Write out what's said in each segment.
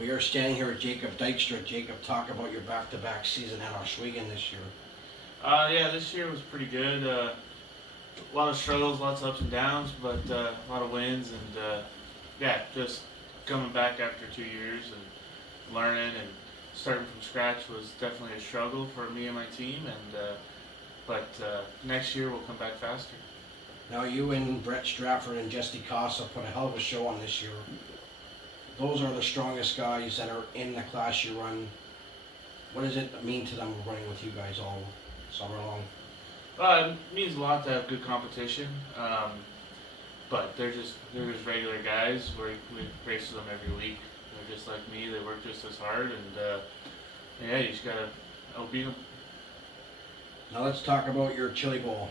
We are standing here with Jacob Dykstra. Jacob, talk about your back-to-back season at Oswego this year. Yeah, this year was pretty good. A lot of struggles, lots of ups and downs, but a lot of wins, and yeah, just coming back after 2 years and learning and starting from scratch was definitely a struggle for me and my team. But next year we'll come back faster. Now, you and Brett Stratford and Jesse Casa put a hell of a show on this year. Those are the strongest guys that are in the class you run. What does it mean to them running with you guys all summer long? It means a lot to have good competition, but they're just regular guys. We race with them every week. They're just like me. They work just as hard, and yeah, you just gotta outbeat them. Now let's talk about your Chili Bowl.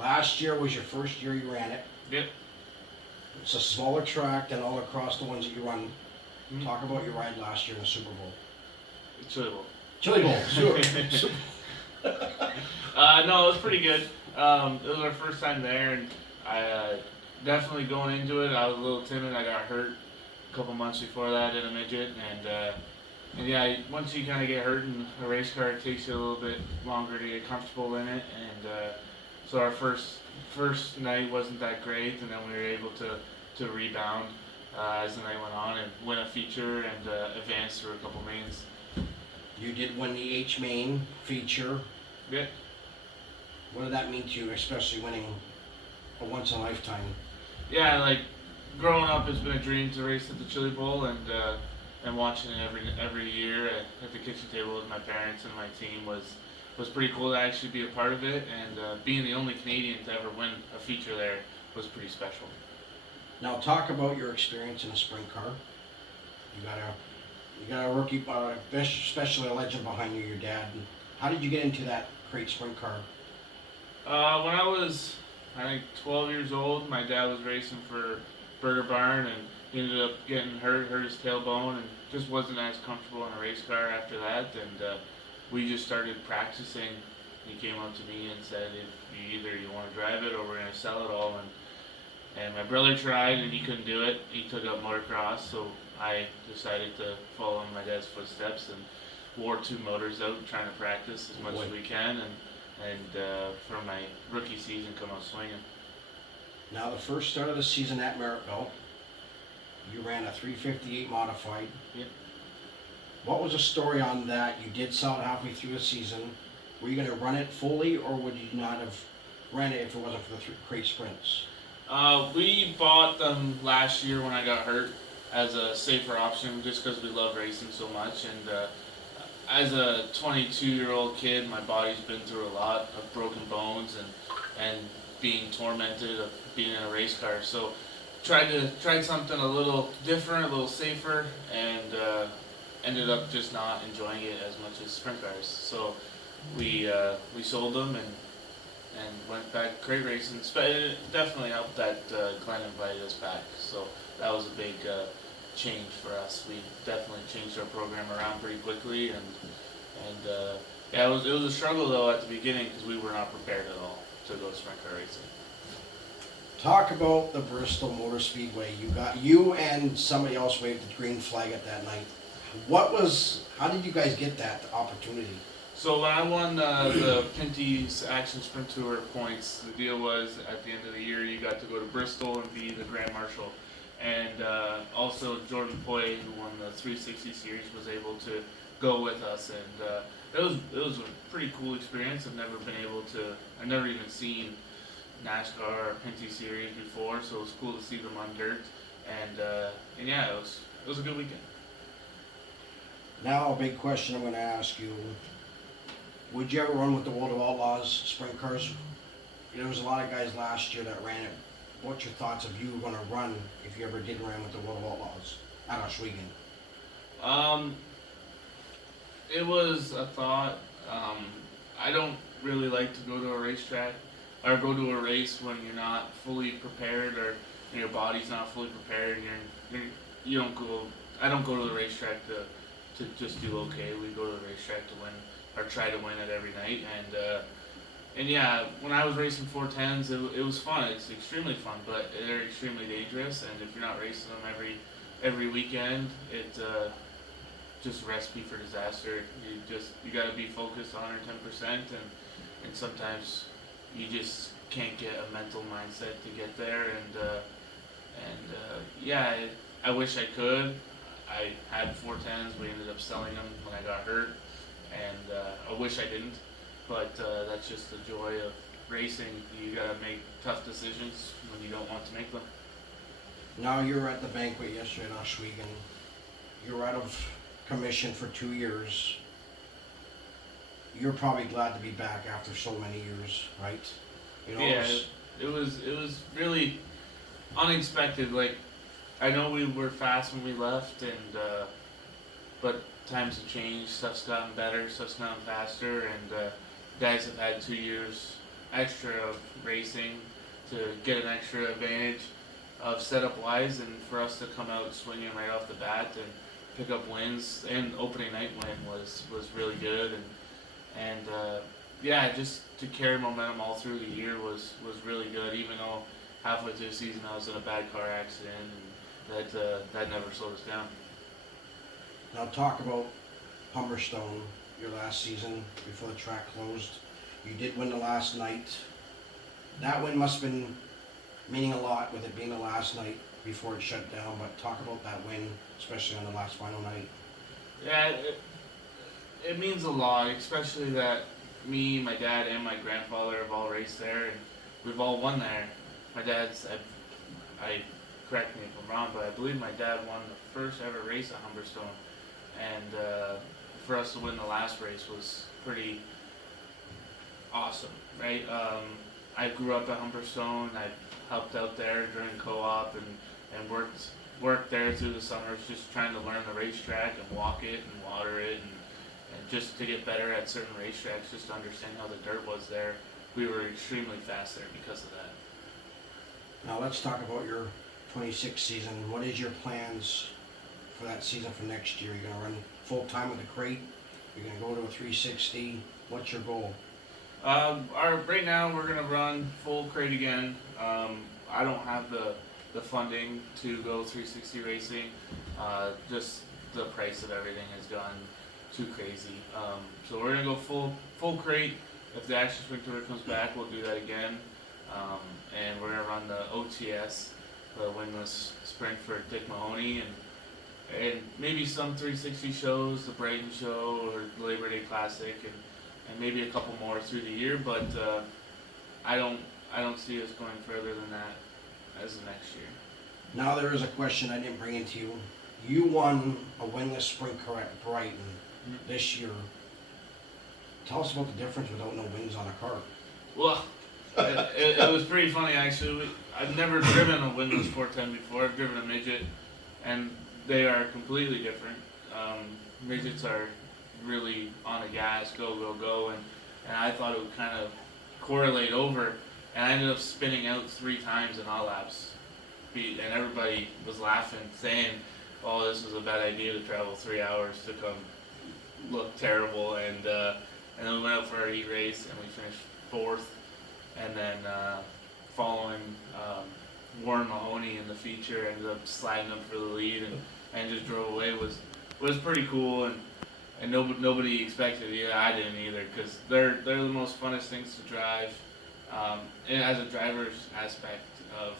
Last year was your first year you ran it. Yep. It's a smaller track than all across the ones that you run. Mm-hmm. Talk about your ride last year in the Super Bowl. Chili Bowl. Chili Bowl, sure. No, it was pretty good. It was our first time there, and I definitely going into it, I was a little timid. I got hurt a couple months before that in a midget, and yeah, once you kind of get hurt in a race car, it takes you a little bit longer to get comfortable in it, and so our first night wasn't that great, and then we were able to rebound as the night went on and win a feature and advance through a couple mains. You did win the H main feature. Yeah. What did that mean to you, especially winning a once in a lifetime? Yeah, like growing up, it's been a dream to race at the Chili Bowl, and watching it every year at the kitchen table with my parents and my team was pretty cool to actually be a part of it, and being the only Canadian to ever win a feature there was pretty special. Now talk about your experience in a sprint car. You got a rookie, especially a legend behind you, your dad. How did you get into that crate sprint car? When I was, I think, 12 years old, my dad was racing for Burger Barn, and he ended up getting hurt his tailbone, and just wasn't as comfortable in a race car after that. And we just started practicing. He came up to me and said, "If you want to drive it, or we're gonna sell it all." And my brother tried, and he couldn't do it. He took up motocross, so I decided to follow in my dad's footsteps and wore two motors out, trying to practice as much as we can, and for my rookie season, come out swinging. Now the first start of the season at Merrittville, you ran a 358 modified. Yep. What was the story on that? You did sell it halfway through the season. Were you going to run it fully, or would you not have ran it if it wasn't for the crate sprints? We bought them last year when I got hurt as a safer option, just because we love racing so much. And as a 22-year-old kid, my body's been through a lot of broken bones and being tormented of being in a race car. So tried something a little different, a little safer, and ended up just not enjoying it as much as sprint cars. So we sold them and went back crate racing. It definitely helped that Glenn invited us back. So that was a big change for us. We definitely changed our program around pretty quickly, and yeah, it was a struggle though at the beginning because we were not prepared at all to go sprint car racing. Talk about the Bristol Motor Speedway. You and somebody else waved the green flag at that night. How did you guys get that opportunity? So when I won the Pinty's Action Sprint Tour points, the deal was at the end of the year you got to go to Bristol and be the Grand Marshal. And also Jordan Poy, who won the 360 series, was able to go with us, and it was a pretty cool experience. I've never even seen NASCAR or Pinty series before, so it was cool to see them on dirt, and yeah, it was a good weekend. Now a big question I'm going to ask you. Would you ever run with the World of Outlaws sprint cars? There was a lot of guys last year that ran it. What's your thoughts of you going to run if you ever did run with the World of Outlaws at Oswego? It was a thought. I don't really like to go to a racetrack or go to a race when you're not fully prepared or your body's not fully prepared. You don't go. I don't go to the racetrack to just do okay. We go to the racetrack to win or try to win it every night. And yeah, when I was racing 410s, it was fun. It's extremely fun, but they're extremely dangerous. And if you're not racing them every weekend, just a recipe for disaster. You gotta be focused 110%, and sometimes you just can't get a mental mindset to get there. Yeah, I wish I could. I had 410s. We ended up selling them when I got hurt, and I wish I didn't. But that's just the joy of racing. You gotta make tough decisions when you don't want to make them. Now you were at the banquet yesterday in Oswego. You were out of commission for 2 years. You're probably glad to be back after so many years, right? You know, Yeah, it was really unexpected. Like, I know we were fast when we left, and but times have changed. Stuff's gotten better. Stuff's gotten faster, and guys have had 2 years extra of racing to get an extra advantage of setup wise, and for us to come out swinging right off the bat and pick up wins. And opening night win was really good, and yeah, just to carry momentum all through the year was really good. Even though halfway through the season I was in a bad car accident, and that never slowed us down. now talk about Humberstone, your last season before the track closed. You did win the last night. That win must have been meaning a lot with it being the last night before it shut down, but talk about that win, especially on the last final night. Yeah, it means a lot, especially that me, my dad, and my grandfather have all raced there, and we've all won there. My dad's, I correct me if I'm wrong, but I believe my dad won the first ever race at Humberstone, and for us to win the last race was pretty awesome, right? I grew up at Humberstone. I helped out there during co-op and worked there through the summers, just trying to learn the racetrack and walk it and water it, and just to get better at certain racetracks, just to understand how the dirt was there. We were extremely fast there because of that. Now let's talk about your 26 season. What is your plans for that season for next year? You're gonna run full time with the crate? You're gonna go to a 360? What's your goal? Right now we're gonna run full crate again. I don't have the funding to go 360 racing. Just the price of everything has gone too crazy. So we're gonna go full crate. If the Action Spring Tour comes back, we'll do that again. And we're gonna run the OTS, the wingless sprint for Dick Mahoney, and maybe some 360 shows, the Brighton show or the Labor Day Classic, and maybe a couple more through the year. But I don't see us going further than that as the next year. Now there is a question I didn't bring into you. You won a wingless sprint car at Brighton this year. Tell us about the difference without no wings on a car. Well, it was pretty funny actually. I've never driven a wingless 410 before. I've driven a midget, and they are completely different. Midgets are really on the gas, go, and I thought it would kind of correlate over, and I ended up spinning out 3 times in all laps. And everybody was laughing, saying, oh, this was a bad idea to travel 3 hours to come look terrible, and then we went out for our heat race, and we finished 4th, and then following Warren Mahoney in the feature, ended up sliding up for the lead, and just drove away. Was pretty cool, and nobody expected it. Yeah, I didn't either, because they're the most funnest things to drive. And as a driver's aspect of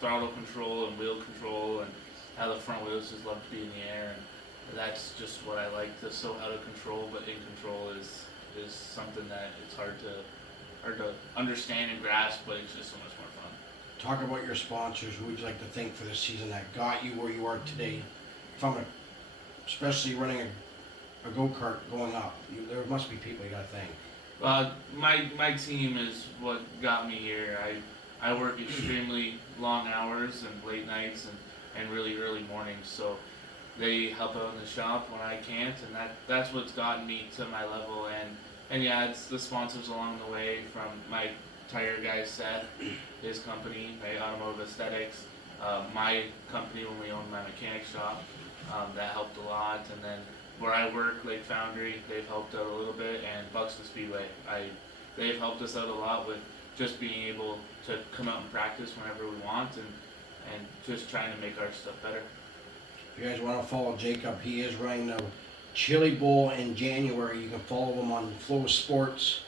throttle control and wheel control, and how the front wheels just love to be in the air, and that's just what I like. To so out of control but in control is something that it's hard to understand and grasp, but it's just so much more fun. Talk about your sponsors. Who would you like to thank for this season that got you where you are today? Especially running a go-kart going up, there must be people you gotta thank. My team is what got me here. I work extremely long hours and late nights and really early mornings, so they help out in the shop when I can't, and that's what's gotten me to my level. And yeah, it's the sponsors along the way, from my tire guy Seth, his company, Automotive Aesthetics, my company when we owned my mechanic shop, that helped a lot, and then where I work, Lake Foundry, they've helped out a little bit, and Buxton Speedway, they've helped us out a lot with just being able to come out and practice whenever we want, and just trying to make our stuff better. If you guys want to follow Jacob, he is running the Chili Bowl in January. You can follow him on Flow Sports